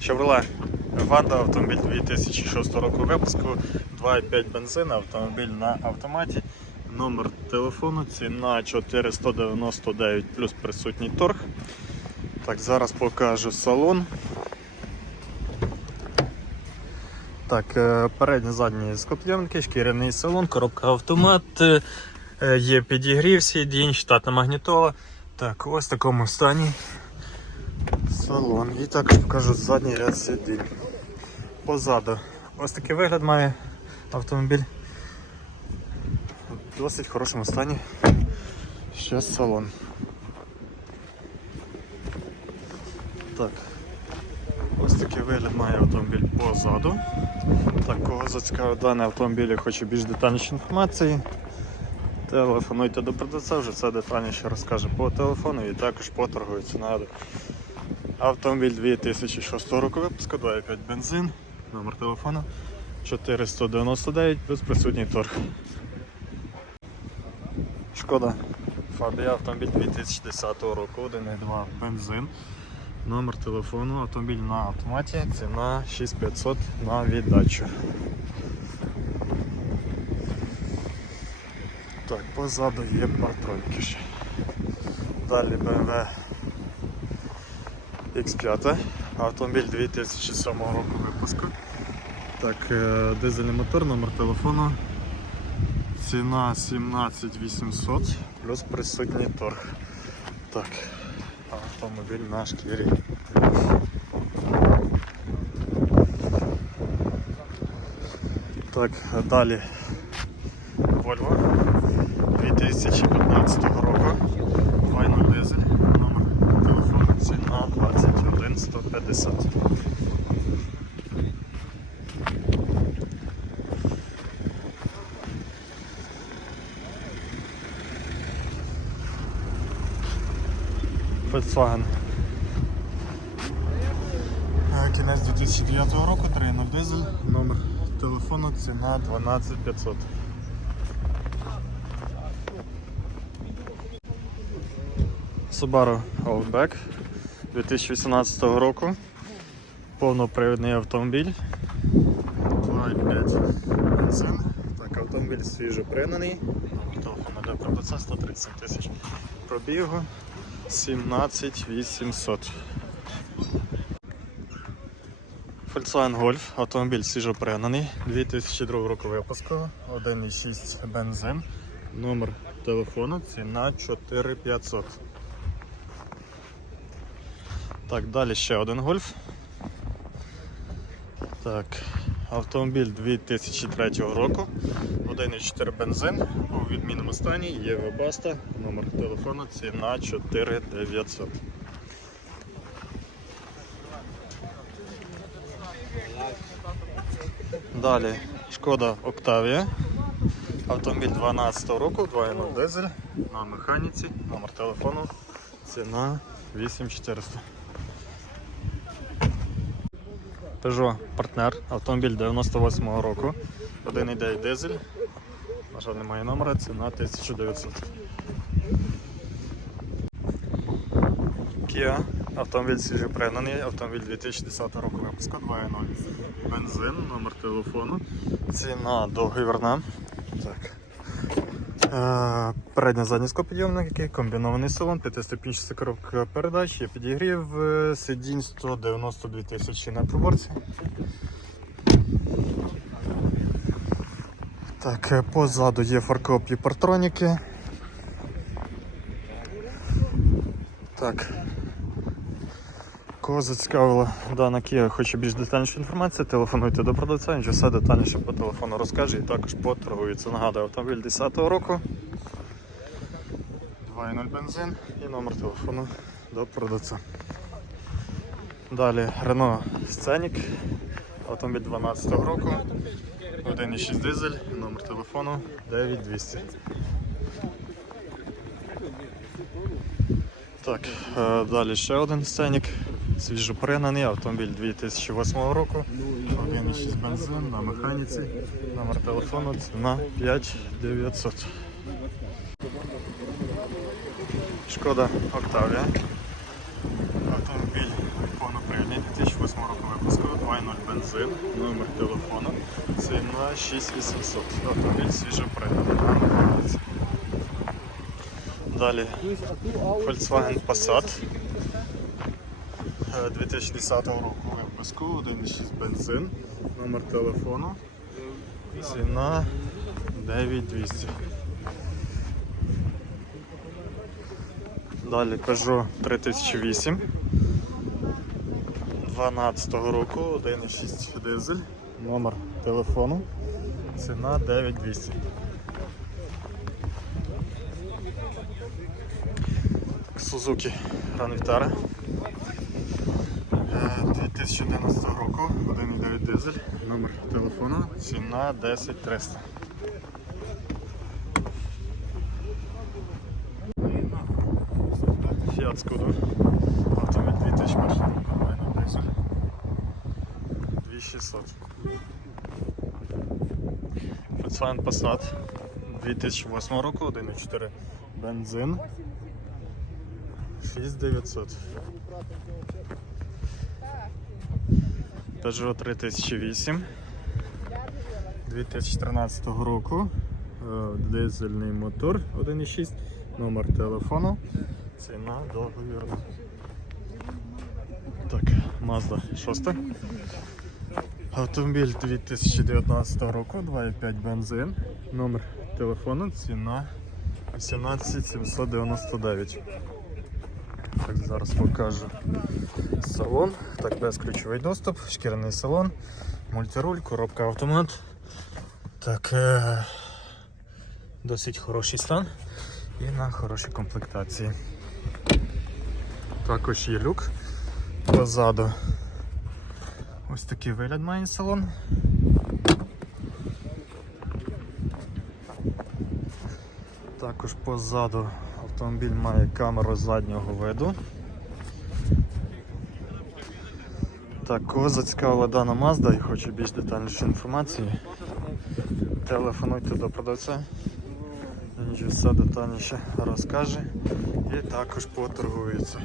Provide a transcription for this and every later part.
Chevrolet Ванда, автомобіль 2006 року випуску, 2,5 бензин, автомобіль на автоматі. Номер телефону, ціна 499 плюс присутній торг. Так, зараз покажу салон. Так, е, передні задні склопйомники, шкіряний салон, коробка автомат, е, е, є підігрів сидінь, штатна магнітола. Так, ось в такому стані салон. І також покажу задній ряд сидінь. Позаду. Ось такий вигляд має автомобіль. В досить хорошому стані. Ще салон. Так. Ось такий вигляд має автомобіль позаду. Так, кого зацікавив даний автомобіль, і хоче більш детальніше інформації. Телефонуйте до продавця, вже це детальніше розкаже по телефону і також поторгується на автомобіль 2006 року випуску, 2,5 бензин, номер телефону 499 плюс присутній торг. Шкода Фабія автомобіль 2010 року, 1,2 бензин. Номер телефону, автомобіль на автоматі, ціна 6500 на віддачу. Так, позаду є партроньки ще. Далі BMW X5, автомобіль 2007 року випуску. Так, е, дизельний мотор, номер телефону. Ціна 17800 плюс присутній торг. Так, автомобіль на шкірі. Так, далі Volvo 2015 року. 2.0 дизель, ціна 21 150. Volkswagen. Е, Кінець 2009 року, 3.0 дизель, номер телефону, ціна 12500. Subaru Outback 2018 року. Повнопривідний автомобіль. 2,5 бензин. Так, автомобіль свіжо пригнаний. Для продавця 137 тисяч пробігу. 17800. Volkswagen Golf, автомобіль свіжо пригнаний, 2002 року випуску, 1,6 бензин, номер телефону, ціна 4500. Так, далі ще один гольф. Так, автомобіль 2003 року, 1,4 бензин, у відмінному стані, є номер телефону, ціна 4900. Далі шкода Octavia. Автомобіль 12 року, 2.0 дизель на механіці, номер телефону, ціна 8400. Peugeot партнер, автомобіль 98 року, 1.9 дизель. На жаль, немає номера, ціна 1900. Kia, автомобіль свіжопригнаний, автомобіль 2010 року випуску 2.0. Бензин, номер телефону, ціна договірна. Так. Е, передня задня скопідйомники, комбінований салон, 5-ступінча коробка передач, підігрів, е, сидінь 192 тисячі на проборці. Так, е, позаду є фаркоп і партроніки. Так. Кого зацікавила дана Kia, хоче більш детальнішу інформацію, телефонуйте до продавця, він все детальніше по телефону розкаже і також поторгується. Нагадую, автомобіль 10-го року. 2.0 бензин і номер телефону до продавця. Далі Renault Scenic, автомобіль 12 року, 1.6 дизель, номер телефону 9200. Так, е, далі ще один сценік. Свіжопригнаний автомобіль 2008 року. 1,6 бензин на механіці. Номер телефону ціна 5900. Шкода Октавія. Автомобіль повнопривідний 2008 року бензин, номер телефону, ціна 6800. Автомобіль свіжо пригнаний. Далі Volkswagen Passat 2010 року випуску, 1.6 бензин, номер телефону, ціна 9200. Далі Peugeot 3008 12 року, 1.6 дизель, номер телефону, ціна 9200. Так, Suzuki Grand Vitara Е, 2011 року, 1.9 дизель, номер телефону, ціна 10300. Fiat Scudo. Автомобіль 2001 року, дизель. 2600. Volkswagen Passat 2008 року, 1.4 бензин. 6900. Peugeot 3008 2013 року. Е, Дизельний мотор 1.6, номер телефону, ціна договірна. Так, Mazda 6. Автомобіль 2019 року, 2.5 бензин, номер телефону, ціна 18799. Так, зараз покажу салон. Так, безключовий доступ, шкіряний салон, мультируль, коробка автомат. Так, е- досить хороший стан і на хорошій комплектації. Також є люк позаду. Ось такий вигляд має салон. Також позаду автомобіль має камеру заднього виду. Так, кого зацікавила дана Mazda і хоче більш детальнішої інформації, телефонуйте до продавця. Він все детальніше розкаже і також поторгується.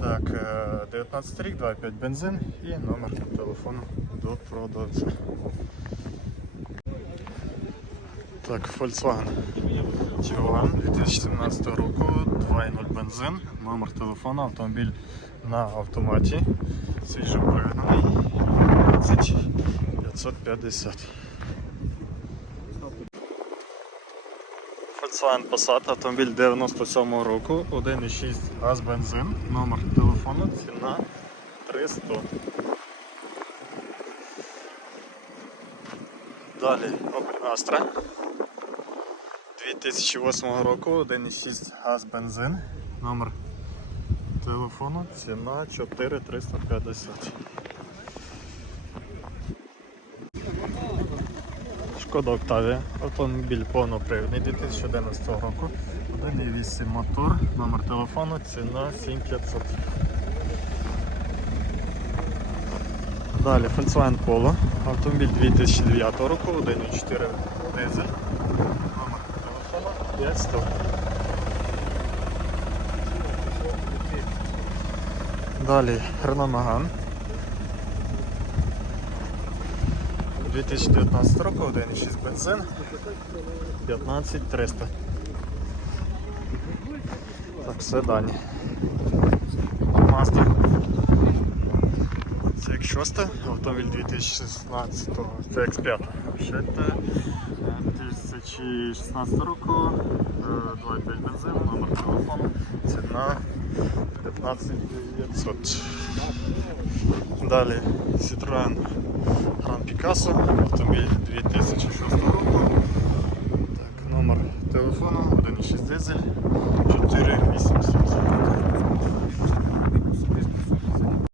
Так, е, 19 рік, 2,5 бензин і номер телефону до продавця. Так, Volkswagen Tiguan 2017 року, 2.0 бензин, номер телефону, автомобіль на автоматі, свіжо пригнаний, 550. Volkswagen Passat, автомобіль 97 року, 1.6 газ бензин, номер телефону, ціна 300. Далі Opel Astra. 2008 року, 1.6 газ бензин, номер телефону, ціна 4350. Шкода Octavia, автомобіль повнопривідний 2011 року, 1.8 мотор, номер телефону, ціна 7500. Далі Volkswagen Polo, автомобіль 2009 року, 1.4 дизель, номер телефону 500. Далі Renault Megane 2019 року, 1.6 бензин, 15300. Так, все дані. Mazda CX6, автомобіль 2016, CX5. Ще те, 2016 року, е, 2.5 бензин, номер телефону, ціна 15900. Далі Citroen Grand Picasso, автомобіль 2006 року. Так, номер телефону 1.6 дизель 4800.